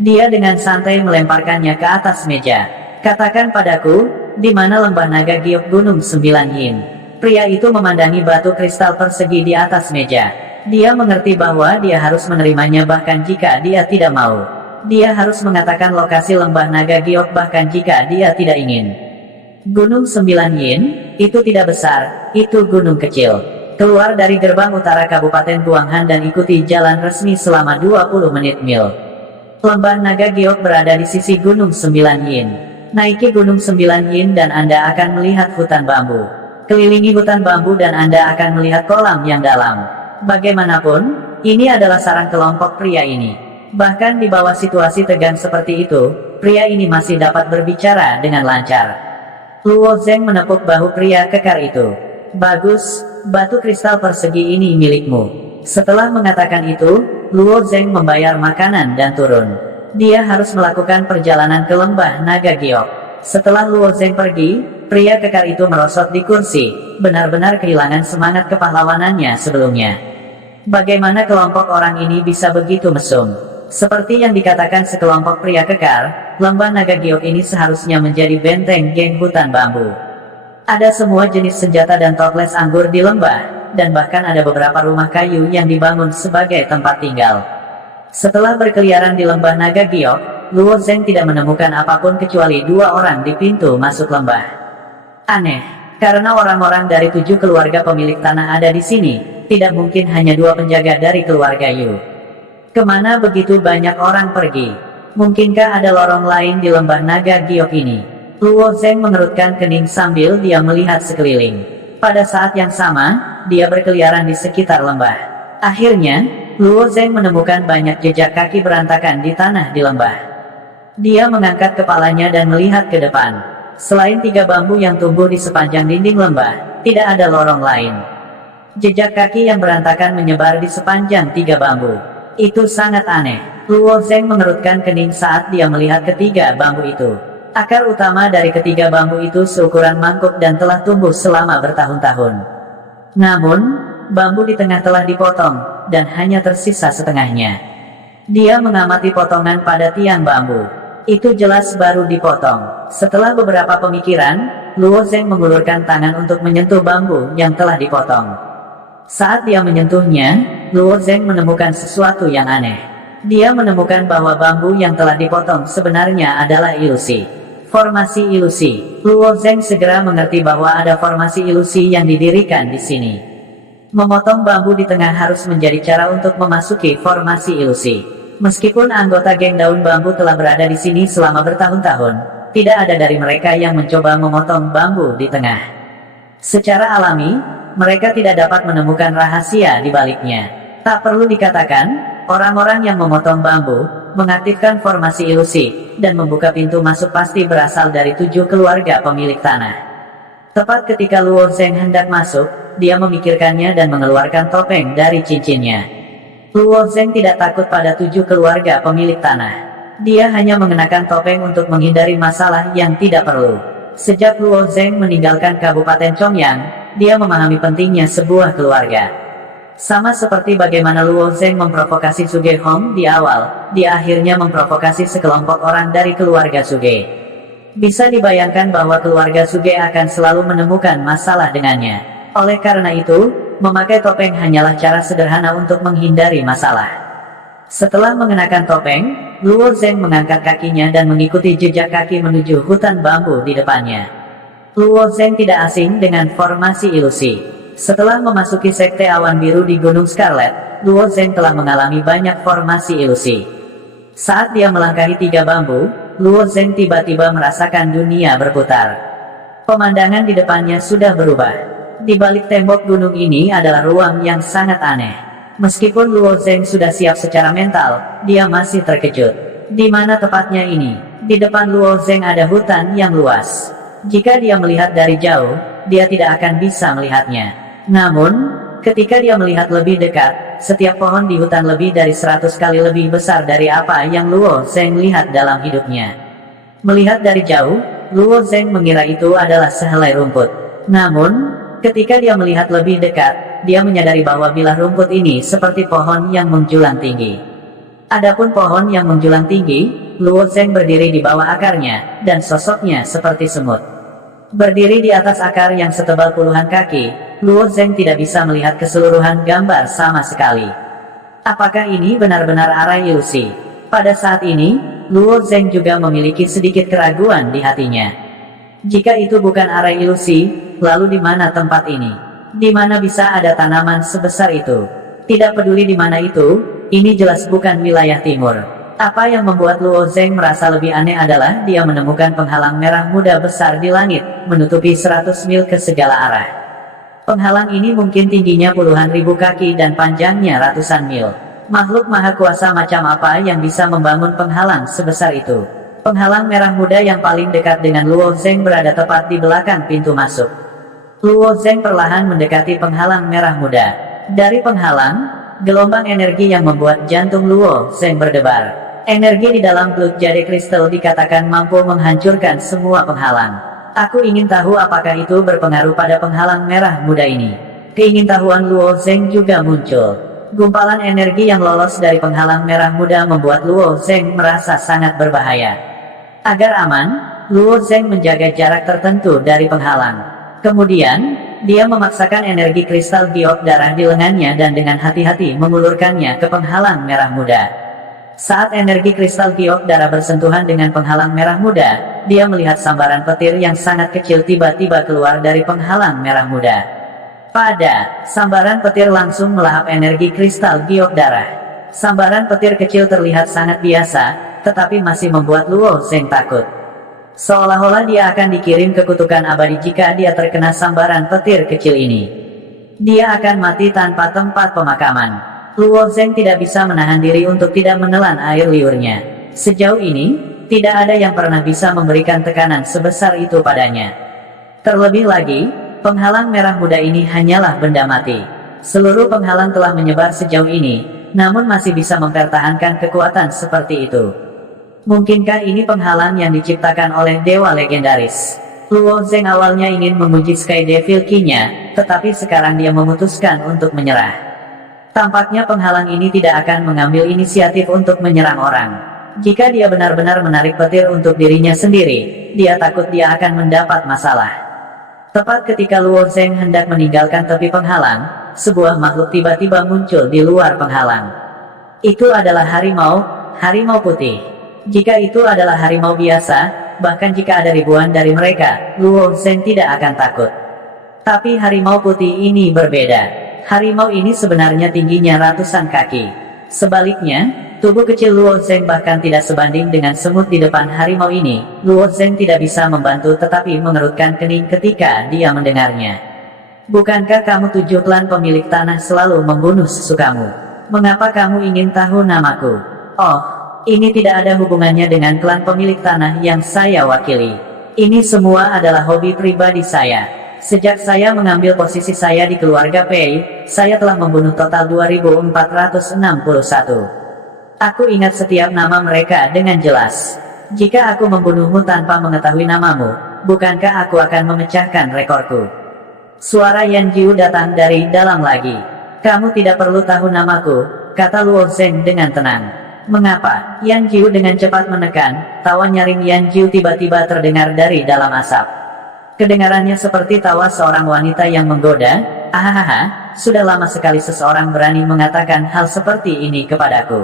Dia dengan santai melemparkannya ke atas meja. Katakan padaku, di mana lembah naga giok Gunung 9 Yin? Pria itu memandangi batu kristal persegi di atas meja. Dia mengerti bahwa dia harus menerimanya bahkan jika dia tidak mau. Dia harus mengatakan lokasi lembah naga giok bahkan jika dia tidak ingin. Gunung 9 Yin, itu tidak besar, itu gunung kecil. Keluar dari gerbang utara Kabupaten Guanghan dan ikuti jalan resmi selama 20 menit mil. Lembah naga giok berada di sisi Gunung 9 Yin. Naiki Gunung 9 Yin dan Anda akan melihat hutan bambu. Kelilingi hutan bambu dan Anda akan melihat kolam yang dalam. Bagaimanapun, ini adalah saran kelompok pria ini. Bahkan di bawah situasi tegang seperti itu, pria ini masih dapat berbicara dengan lancar. Luo Zeng menepuk bahu pria kekar itu. Bagus, batu kristal persegi ini milikmu. Setelah mengatakan itu, Luo Zeng membayar makanan dan turun. Dia harus melakukan perjalanan ke lembah naga giok. Setelah Luo Zeng pergi, pria kekar itu merosot di kursi, benar-benar kehilangan semangat kepahlawanannya sebelumnya. Bagaimana kelompok orang ini bisa begitu mesum? Seperti yang dikatakan sekelompok pria kekar, lembah naga giok ini seharusnya menjadi benteng geng hutan bambu. Ada semua jenis senjata dan toples anggur di lembah, dan bahkan ada beberapa rumah kayu yang dibangun sebagai tempat tinggal. Setelah berkeliaran di lembah naga giok, Luo Zeng tidak menemukan apapun kecuali 2 orang di pintu masuk lembah. Aneh, karena orang-orang dari 7 keluarga pemilik tanah ada di sini, tidak mungkin hanya 2 penjaga dari keluarga Yu. Kemana begitu banyak orang pergi? Mungkinkah ada lorong lain di lembah naga giok ini? Luo Zeng mengerutkan kening sambil dia melihat sekeliling. Pada saat yang sama, dia berkeliaran di sekitar lembah. Akhirnya, Luo Zeng menemukan banyak jejak kaki berantakan di tanah di lembah. Dia mengangkat kepalanya dan melihat ke depan. Selain 3 bambu yang tumbuh di sepanjang dinding lembah, tidak ada lorong lain. Jejak kaki yang berantakan menyebar di sepanjang 3 bambu. Itu sangat aneh. Luo Zeng mengerutkan kening saat dia melihat ketiga bambu itu. Akar utama dari ketiga bambu itu seukuran mangkuk dan telah tumbuh selama bertahun-tahun. Namun, bambu di tengah telah dipotong, dan hanya tersisa setengahnya. Dia mengamati potongan pada tiang bambu. Itu jelas baru dipotong. Setelah beberapa pemikiran, Luo Zeng mengulurkan tangan untuk menyentuh bambu yang telah dipotong. Saat dia menyentuhnya, Luo Zeng menemukan sesuatu yang aneh. Dia menemukan bahwa bambu yang telah dipotong sebenarnya adalah ilusi. Formasi ilusi. Luo Zeng segera mengerti bahwa ada formasi ilusi yang didirikan di sini. Memotong bambu di tengah harus menjadi cara untuk memasuki formasi ilusi. Meskipun anggota geng daun bambu telah berada di sini selama bertahun-tahun, tidak ada dari mereka yang mencoba memotong bambu di tengah. Secara alami, mereka tidak dapat menemukan rahasia di baliknya. Tak perlu dikatakan, orang-orang yang memotong bambu, mengaktifkan formasi ilusi, dan membuka pintu masuk pasti berasal dari 7 keluarga pemilik tanah. Tepat ketika Luo Zeng hendak masuk, dia memikirkannya dan mengeluarkan topeng dari cincinnya. Luo Zeng tidak takut pada 7 keluarga pemilik tanah. Dia hanya mengenakan topeng untuk menghindari masalah yang tidak perlu. Sejak Luo Zeng meninggalkan Kabupaten Chongyang, dia memahami pentingnya sebuah keluarga. Sama seperti bagaimana Luo Zeng memprovokasi Suge Hong di awal, dia akhirnya memprovokasi sekelompok orang dari keluarga Suge. Bisa dibayangkan bahwa keluarga Suge akan selalu menemukan masalah dengannya. Oleh karena itu, memakai topeng hanyalah cara sederhana untuk menghindari masalah. Setelah mengenakan topeng, Luo Zeng mengangkat kakinya dan mengikuti jejak kaki menuju hutan bambu di depannya. Luo Zeng tidak asing dengan formasi ilusi. Setelah memasuki sekte awan biru di Gunung Scarlet, Luo Zeng telah mengalami banyak formasi ilusi. Saat dia melangkahi 3 bambu, Luo Zeng tiba-tiba merasakan dunia berputar. Pemandangan di depannya sudah berubah. Di balik tembok gunung ini adalah ruang yang sangat aneh. Meskipun Luo Zeng sudah siap secara mental, dia masih terkejut. Di mana tepatnya ini? Di depan Luo Zeng ada hutan yang luas. Jika dia melihat dari jauh, dia tidak akan bisa melihatnya. Namun, ketika dia melihat lebih dekat, setiap pohon di hutan lebih dari 100 kali lebih besar dari apa yang Luo Zeng lihat dalam hidupnya. Melihat dari jauh, Luo Zeng mengira itu adalah sehelai rumput. Namun, ketika dia melihat lebih dekat, dia menyadari bahwa bilah rumput ini seperti pohon yang menjulang tinggi. Adapun pohon yang menjulang tinggi, Luo Zeng berdiri di bawah akarnya, dan sosoknya seperti semut. Berdiri di atas akar yang setebal puluhan kaki, Luo Zeng tidak bisa melihat keseluruhan gambar sama sekali. Apakah ini benar-benar arai ilusi? Pada saat ini, Luo Zeng juga memiliki sedikit keraguan di hatinya. Jika itu bukan arai ilusi, lalu di mana tempat ini? Di mana bisa ada tanaman sebesar itu? Tidak peduli di mana itu, ini jelas bukan wilayah timur. Apa yang membuat Luo Zeng merasa lebih aneh adalah dia menemukan penghalang merah muda besar di langit, menutupi 100 mil ke segala arah. Penghalang ini mungkin tingginya puluhan ribu kaki dan panjangnya ratusan mil. Makhluk maha kuasa macam apa yang bisa membangun penghalang sebesar itu? Penghalang merah muda yang paling dekat dengan Luo Zeng berada tepat di belakang pintu masuk. Luo Zeng perlahan mendekati penghalang merah muda. Dari penghalang, gelombang energi yang membuat jantung Luo Zeng berdebar. Energi di dalam Blood Jade Crystal dikatakan mampu menghancurkan semua penghalang. Aku ingin tahu apakah itu berpengaruh pada penghalang merah muda ini. Keingintahuan Luo Zeng juga muncul. Gumpalan energi yang lolos dari penghalang merah muda membuat Luo Zeng merasa sangat berbahaya. Agar aman, Luo Zeng menjaga jarak tertentu dari penghalang. Kemudian, dia memaksakan energi kristal giok darah di lengannya dan dengan hati-hati mengulurkannya ke penghalang merah muda. Saat energi kristal giok darah bersentuhan dengan penghalang merah muda, dia melihat sambaran petir yang sangat kecil tiba-tiba keluar dari penghalang merah muda. Sambaran petir langsung melahap energi kristal giok darah. Sambaran petir kecil terlihat sangat biasa, tetapi masih membuat Luo Zeng takut. Seolah-olah dia akan dikirim ke kutukan abadi jika dia terkena sambaran petir kecil ini. Dia akan mati tanpa tempat pemakaman. Luo Zeng tidak bisa menahan diri untuk tidak menelan air liurnya. Sejauh ini, tidak ada yang pernah bisa memberikan tekanan sebesar itu padanya. Terlebih lagi, penghalang merah muda ini hanyalah benda mati. Seluruh penghalang telah menyebar sejauh ini, namun masih bisa mempertahankan kekuatan seperti itu. Mungkinkah ini penghalang yang diciptakan oleh dewa legendaris? Luo Zeng awalnya ingin menguji Sky Devil Key-nya, tetapi sekarang dia memutuskan untuk menyerah. Tampaknya penghalang ini tidak akan mengambil inisiatif untuk menyerang orang. Jika dia benar-benar menarik petir untuk dirinya sendiri, dia takut dia akan mendapat masalah. Tepat ketika Luo Zeng hendak meninggalkan tepi penghalang, sebuah makhluk tiba-tiba muncul di luar penghalang. Itu adalah harimau putih. Jika itu adalah harimau biasa, bahkan jika ada ribuan dari mereka, Luo Zeng tidak akan takut. Tapi harimau putih ini berbeda. Harimau ini sebenarnya tingginya ratusan kaki. Sebaliknya, tubuh kecil Luo Zeng bahkan tidak sebanding dengan semut di depan harimau ini. Luo Zeng tidak bisa membantu tetapi mengerutkan kening ketika dia mendengarnya. Bukankah kamu 7 klan pemilik tanah selalu membunuh sesukamu? Mengapa kamu ingin tahu namaku? Oh, ini tidak ada hubungannya dengan klan pemilik tanah yang saya wakili. Ini semua adalah hobi pribadi saya. Sejak saya mengambil posisi saya di keluarga Pei, saya telah membunuh total 2461. Aku ingat setiap nama mereka dengan jelas. Jika aku membunuhmu tanpa mengetahui namamu, bukankah aku akan memecahkan rekorku? Suara Yan Jiu datang dari dalam lagi. Kamu tidak perlu tahu namaku, kata Luo Zeng dengan tenang. Mengapa? Yan Jiu dengan cepat menekan. Tawa nyaring Yan Jiu tiba-tiba terdengar dari dalam asap. Kedengarannya seperti tawa seorang wanita yang menggoda. Ahahaha, sudah lama sekali seseorang berani mengatakan hal seperti ini kepadaku.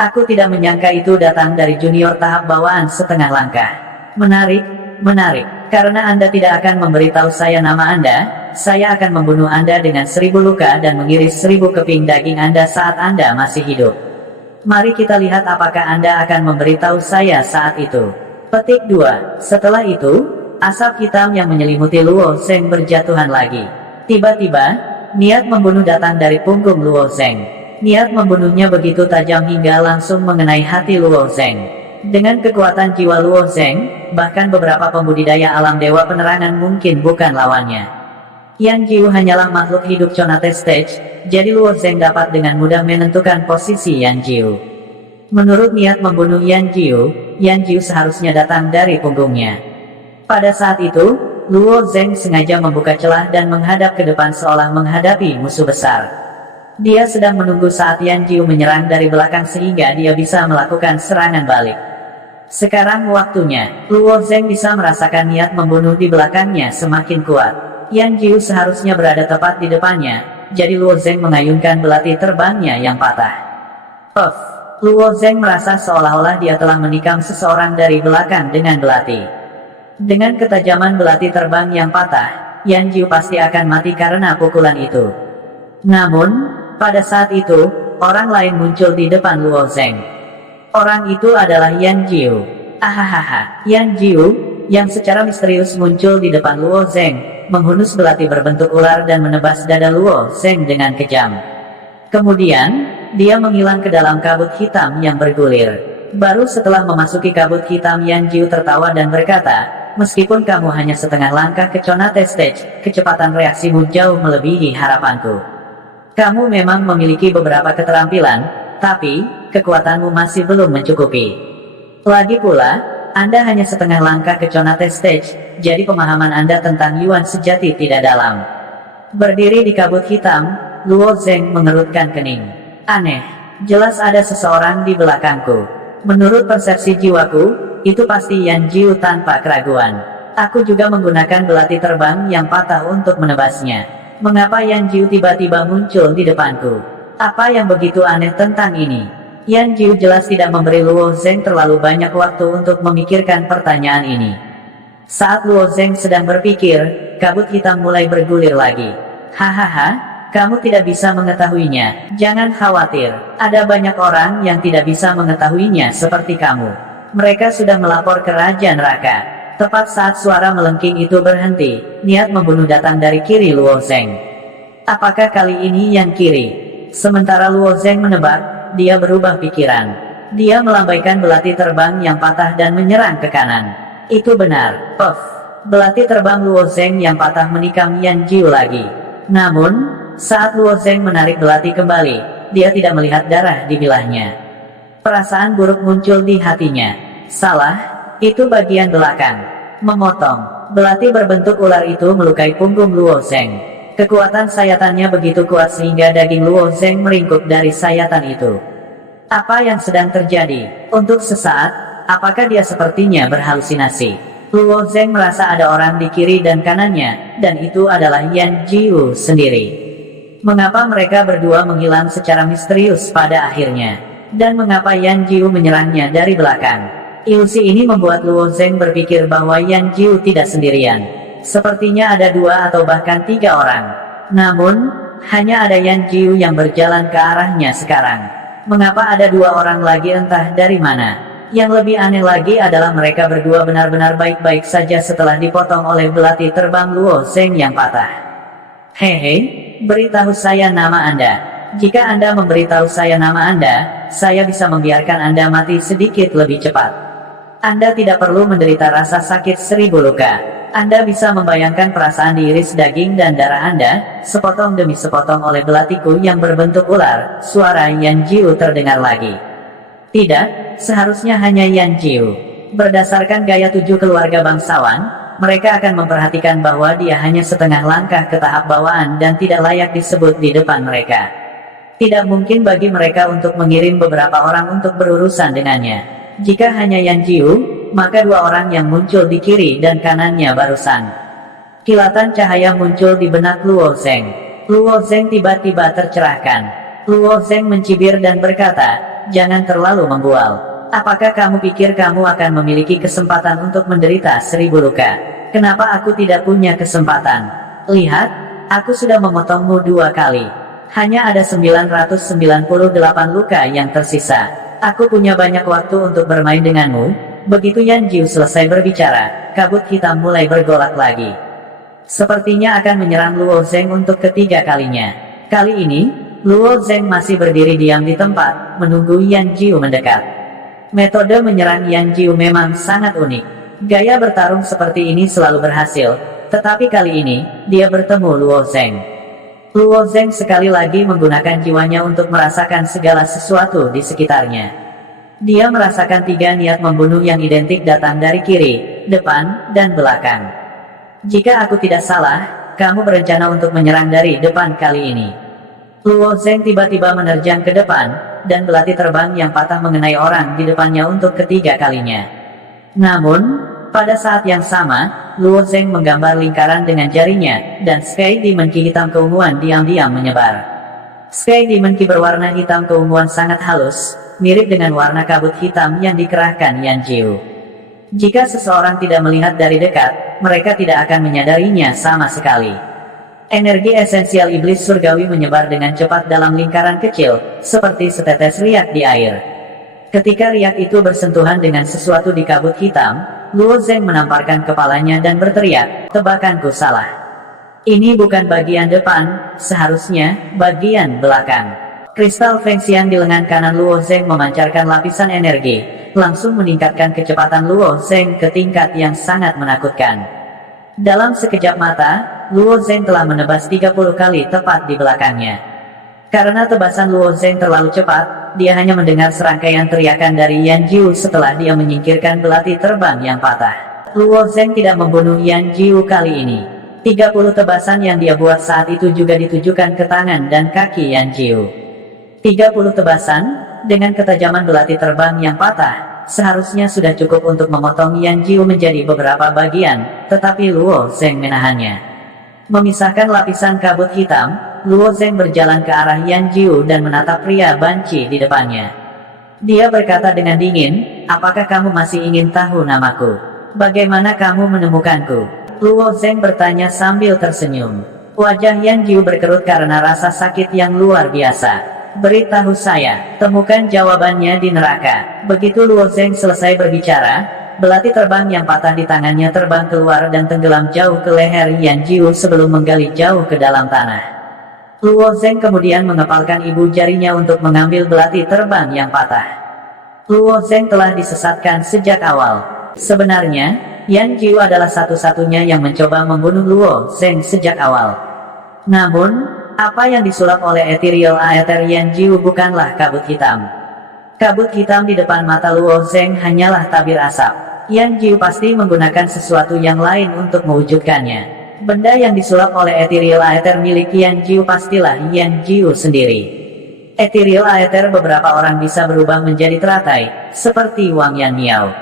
Aku tidak menyangka itu datang dari junior tahap bawaan setengah langkah. Menarik, karena Anda tidak akan memberitahu saya nama Anda, saya akan membunuh Anda dengan 1000 luka dan mengiris 1000 keping daging Anda saat Anda masih hidup. Mari kita lihat apakah Anda akan memberitahu saya saat itu. Petik 2. Setelah itu, asap hitam yang menyelimuti Luo Zeng berjatuhan lagi. Tiba-tiba, niat membunuh datang dari punggung Luo Zeng. Niat membunuhnya begitu tajam hingga langsung mengenai hati Luo Zeng. Dengan kekuatan jiwa Luo Zeng, bahkan beberapa pembudidaya alam dewa penerangan mungkin bukan lawannya. Yan Jiu hanyalah makhluk hidup Conate Stage, jadi Luo Zeng dapat dengan mudah menentukan posisi Yan Jiu. Menurut niat membunuh Yan Jiu seharusnya datang dari punggungnya. Pada saat itu, Luo Zeng sengaja membuka celah dan menghadap ke depan seolah menghadapi musuh besar. Dia sedang menunggu saat Yan Jiu menyerang dari belakang sehingga dia bisa melakukan serangan balik. Sekarang waktunya. Luo Zeng bisa merasakan niat membunuh di belakangnya semakin kuat. Yan Jiu seharusnya berada tepat di depannya, jadi Luo Zeng mengayunkan belati terbangnya yang patah. Puff! Luo Zeng merasa seolah-olah dia telah menikam seseorang dari belakang dengan belati. Dengan ketajaman belati terbang yang patah, Yan Jiu pasti akan mati karena pukulan itu. Namun, pada saat itu, orang lain muncul di depan Luo Zeng. Orang itu adalah Yan Jiu. Ahahaha, Yan Jiu, yang secara misterius muncul di depan Luo Zeng, menghunus belati berbentuk ular dan menebas dada Luo Zeng dengan kejam. Kemudian, dia menghilang ke dalam kabut hitam yang bergulir. Baru setelah memasuki kabut hitam, Yan Jiu tertawa dan berkata, meskipun kamu hanya setengah langkah ke Conate Stage, kecepatan reaksimu jauh melebihi harapanku. Kamu memang memiliki beberapa keterampilan, tapi kekuatanmu masih belum mencukupi. Lagi pula, Anda hanya setengah langkah ke Conate Stage, jadi pemahaman Anda tentang Yuan sejati tidak dalam. Berdiri di kabut hitam, Luo Zeng mengerutkan kening. Aneh, jelas ada seseorang di belakangku. Menurut persepsi jiwaku, itu pasti Yan Jiu tanpa keraguan. Aku juga menggunakan belati terbang yang patah untuk menebasnya. Mengapa Yan Jiu tiba-tiba muncul di depanku? Apa yang begitu aneh tentang ini? Yan Jiu jelas tidak memberi Luo Zeng terlalu banyak waktu untuk memikirkan pertanyaan ini. Saat Luo Zeng sedang berpikir, kabut hitam mulai bergulir lagi. Hahaha. Kamu tidak bisa mengetahuinya, jangan khawatir, ada banyak orang yang tidak bisa mengetahuinya seperti kamu. Mereka sudah melapor ke Raja Neraka. Tepat saat suara melengking itu berhenti, niat membunuh datang dari kiri Luo Zeng. Apakah kali ini yang kiri? Sementara Luo Zeng menebak, dia berubah pikiran. Dia melambaikan belati terbang yang patah dan menyerang ke kanan. Itu benar, puff. Belati terbang Luo Zeng yang patah menikam Yan Jiu lagi. Namun, saat Luo Zeng menarik belati kembali, dia tidak melihat darah di bilahnya. Perasaan buruk muncul di hatinya. Salah, itu bagian belakang. Memotong. Belati berbentuk ular itu melukai punggung Luo Zeng. Kekuatan sayatannya begitu kuat sehingga daging Luo Zeng meringkuk dari sayatan itu. Apa yang sedang terjadi? Untuk sesaat, apakah dia sepertinya berhalusinasi? Luo Zeng merasa ada orang di kiri dan kanannya, dan itu adalah Yan Jiu sendiri. Mengapa mereka berdua menghilang secara misterius pada akhirnya? Dan mengapa Yan Jiu menyerangnya dari belakang? Ilusi ini membuat Luo Zeng berpikir bahwa Yan Jiu tidak sendirian. Sepertinya ada 2 atau bahkan 3 orang. Namun, hanya ada Yan Jiu yang berjalan ke arahnya sekarang. Mengapa ada 2 orang lagi entah dari mana? Yang lebih aneh lagi adalah mereka berdua benar-benar baik-baik saja setelah dipotong oleh belati terbang Luo Zeng yang patah. Hehe, beritahu saya nama Anda. Jika Anda memberitahu saya nama Anda, saya bisa membiarkan Anda mati sedikit lebih cepat. Anda tidak perlu menderita rasa sakit 1000 luka. Anda bisa membayangkan perasaan diiris daging dan darah Anda, sepotong demi sepotong oleh belatiku yang berbentuk ular. Suara Yan Jiu terdengar lagi. Tidak, seharusnya hanya Yan Jiu. Berdasarkan gaya 7 keluarga bangsawan, mereka akan memperhatikan bahwa dia hanya setengah langkah ke tahap bawaan dan tidak layak disebut di depan mereka. Tidak mungkin bagi mereka untuk mengirim beberapa orang untuk berurusan dengannya. Jika hanya Yan Jiu, maka 2 orang yang muncul di kiri dan kanannya barusan. Kilatan cahaya muncul di benak Luo Zeng. Luo Zeng tiba-tiba tercerahkan. Luo Zeng mencibir dan berkata, jangan terlalu membual. Apakah kamu pikir kamu akan memiliki kesempatan untuk menderita 1000 luka? Kenapa aku tidak punya kesempatan? Lihat, aku sudah memotongmu 2 kali. Hanya ada 998 luka yang tersisa. Aku punya banyak waktu untuk bermain denganmu. Begitu Yan Jiu selesai berbicara, kabut hitam mulai bergolak lagi. Sepertinya akan menyerang Luo Zeng untuk ketiga kalinya. Kali ini, Luo Zeng masih berdiri diam di tempat, menunggu Yan Jiu mendekat. Metode menyerang Yan Jiu memang sangat unik. Gaya bertarung seperti ini selalu berhasil, tetapi kali ini, dia bertemu Luo Zeng. Luo Zeng sekali lagi menggunakan jiwanya untuk merasakan segala sesuatu di sekitarnya. Dia merasakan 3 niat membunuh yang identik datang dari kiri, depan, dan belakang. Jika aku tidak salah, kamu berencana untuk menyerang dari depan kali ini. Luo Zeng tiba-tiba menerjang ke depan, dan belati terbang yang patah mengenai orang di depannya untuk ketiga kalinya. Namun, pada saat yang sama, Luo Zeng menggambar lingkaran dengan jarinya, dan Sky Demon Ki hitam keunguan diam-diam menyebar. Sky Demon Ki berwarna hitam keunguan sangat halus, mirip dengan warna kabut hitam yang dikerahkan Yan Jiu. Jika seseorang tidak melihat dari dekat, mereka tidak akan menyadarinya sama sekali. Energi esensial iblis surgawi menyebar dengan cepat dalam lingkaran kecil, seperti setetes riak di air. Ketika riak itu bersentuhan dengan sesuatu di kabut hitam, Luo Zeng menamparkan kepalanya dan berteriak, tebakanku salah. Ini bukan bagian depan, seharusnya bagian belakang. Kristal Fengxian di lengan kanan Luo Zeng memancarkan lapisan energi, langsung meningkatkan kecepatan Luo Zeng ke tingkat yang sangat menakutkan. Dalam sekejap mata, Luo Zeng telah menebas 30 kali tepat di belakangnya. Karena tebasan Luo Zeng terlalu cepat, dia hanya mendengar serangkaian teriakan dari Yan Jiu setelah dia menyingkirkan belati terbang yang patah. Luo Zeng tidak membunuh Yan Jiu kali ini. 30 tebasan yang dia buat saat itu juga ditujukan ke tangan dan kaki Yan Jiu. 30 tebasan, dengan ketajaman belati terbang yang patah, seharusnya sudah cukup untuk memotong Yan Jiu menjadi beberapa bagian, tetapi Luo Zeng menahannya. Memisahkan lapisan kabut hitam, Luo Zeng berjalan ke arah Yan Jiu dan menatap pria banci di depannya. Dia berkata dengan dingin, "Apakah kamu masih ingin tahu namaku? Bagaimana kamu menemukanku?" Luo Zeng bertanya sambil tersenyum. Wajah Yan Jiu berkerut karena rasa sakit yang luar biasa. "Beritahu saya, temukan jawabannya di neraka." Begitu Luo Zeng selesai berbicara, belati terbang yang patah di tangannya terbang keluar dan tenggelam jauh ke leher Yan Jiu sebelum menggali jauh ke dalam tanah. Luo Zeng kemudian mengepalkan ibu jarinya untuk mengambil belati terbang yang patah. Luo Zeng telah disesatkan sejak awal. Sebenarnya, Yan Jiu adalah satu-satunya yang mencoba membunuh Luo Zeng sejak awal. Namun, apa yang disulap oleh Ethereal Aether Yan Jiu bukanlah kabut hitam. Kabut hitam di depan mata Luo Zeng hanyalah tabir asap. Yan Jiu pasti menggunakan sesuatu yang lain untuk mewujudkannya. Benda yang disulap oleh Ethereal Aether milik Yan Jiu pastilah Yan Jiu sendiri. Ethereal Aether beberapa orang bisa berubah menjadi teratai, seperti Wang Yan Miao.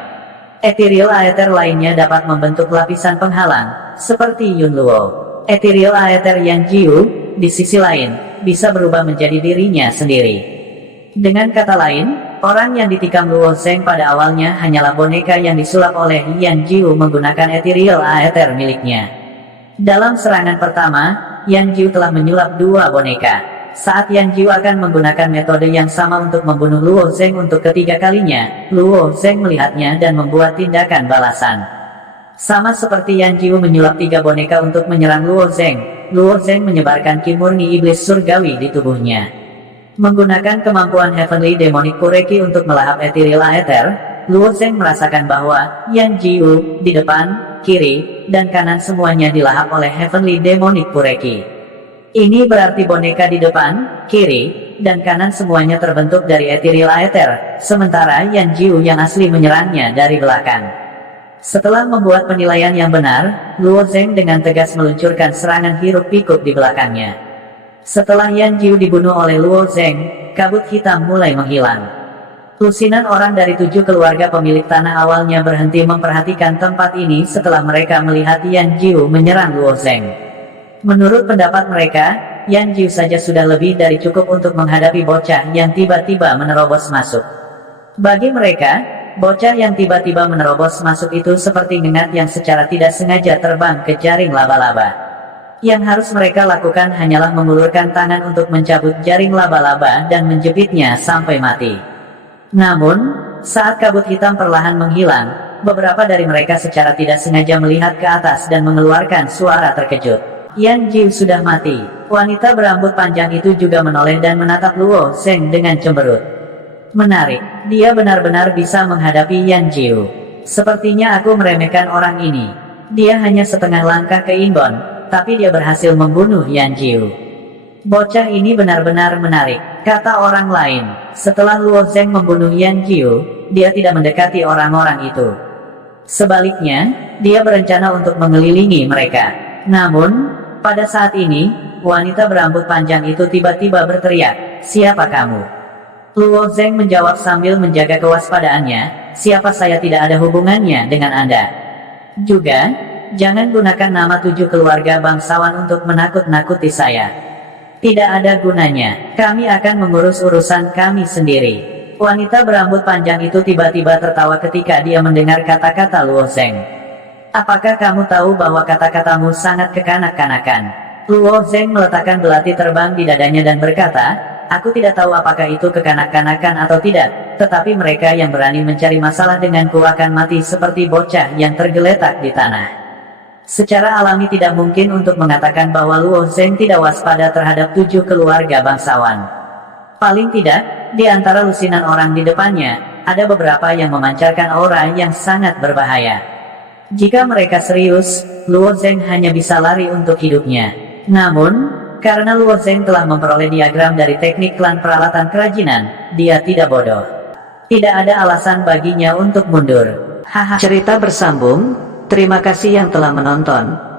Ethereal Aether lainnya dapat membentuk lapisan penghalang, seperti Yun Luo. Ethereal Aether Yan Jiu, di sisi lain, bisa berubah menjadi dirinya sendiri. Dengan kata lain, orang yang ditikam Luo Zeng pada awalnya hanyalah boneka yang disulap oleh Yan Jiu menggunakan Ethereal Aether miliknya. Dalam serangan pertama, Yan Jiu telah menyulap 2 boneka. Saat Yan Jiu akan menggunakan metode yang sama untuk membunuh Luo Zeng untuk ketiga kalinya, Luo Zeng melihatnya dan membuat tindakan balasan. Sama seperti Yan Jiu menyulap 3 boneka untuk menyerang Luo Zeng, Luo Zeng menyebarkan ki murni iblis surgawi di tubuhnya. Menggunakan kemampuan Heavenly Demonic Pureki untuk melahap Ethereal Aether, Luo Zeng merasakan bahwa Yan Jiu di depan, kiri, dan kanan semuanya dilahap oleh Heavenly Demonic Pureki. Ini berarti boneka di depan, kiri, dan kanan semuanya terbentuk dari Ethereal Aether, sementara Yan Jiu yang asli menyerangnya dari belakang. Setelah membuat penilaian yang benar, Luo Zeng dengan tegas meluncurkan serangan hiruk-pikuk di belakangnya. Setelah Yan Jiu dibunuh oleh Luo Zeng, kabut hitam mulai menghilang. Lusinan orang dari 7 keluarga pemilik tanah awalnya berhenti memperhatikan tempat ini setelah mereka melihat Yan Jiu menyerang Luo Zeng. Menurut pendapat mereka, Yan Jiu saja sudah lebih dari cukup untuk menghadapi bocah yang tiba-tiba menerobos masuk. Bagi mereka, bocah yang tiba-tiba menerobos masuk itu seperti ngengat yang secara tidak sengaja terbang ke jaring laba-laba. Yang harus mereka lakukan hanyalah mengulurkan tangan untuk mencabut jaring laba-laba dan menjepitnya sampai mati. Namun, saat kabut hitam perlahan menghilang, beberapa dari mereka secara tidak sengaja melihat ke atas dan mengeluarkan suara terkejut. Yan Jiu sudah mati. Wanita berambut panjang itu juga menoleh dan menatap Luo Zeng dengan cemberut. Menarik, dia benar-benar bisa menghadapi Yan Jiu. Sepertinya aku meremehkan orang ini. Dia hanya setengah langkah ke Inbon, tapi dia berhasil membunuh Yan Jiu. Bocah ini benar-benar menarik, kata orang lain. Setelah Luo Zeng membunuh Yan Jiu, dia tidak mendekati orang-orang itu. Sebaliknya, dia berencana untuk mengelilingi mereka. Namun, pada saat ini, wanita berambut panjang itu tiba-tiba berteriak, "Siapa kamu?" Luo Zeng menjawab sambil menjaga kewaspadaannya, "Siapa saya tidak ada hubungannya dengan Anda. Juga, jangan gunakan nama 7 keluarga bangsawan untuk menakut-nakuti saya. Tidak ada gunanya, kami akan mengurus urusan kami sendiri." Wanita berambut panjang itu tiba-tiba tertawa ketika dia mendengar kata-kata Luo Zeng. "Apakah kamu tahu bahwa kata-katamu sangat kekanak-kanakan?" Luo Zeng meletakkan belati terbang di dadanya dan berkata, "Aku tidak tahu apakah itu kekanak-kanakan atau tidak, tetapi mereka yang berani mencari masalah denganku akan mati seperti bocah yang tergeletak di tanah." Secara alami tidak mungkin untuk mengatakan bahwa Luo Zeng tidak waspada terhadap 7 keluarga bangsawan. Paling tidak, di antara lusinan orang di depannya, ada beberapa yang memancarkan aura yang sangat berbahaya. Jika mereka serius, Luo Zheng hanya bisa lari untuk hidupnya. Namun, karena Luo Zheng telah memperoleh diagram dari teknik klan peralatan kerajinan, dia tidak bodoh. Tidak ada alasan baginya untuk mundur. Haha. Cerita bersambung. Terima kasih yang telah menonton.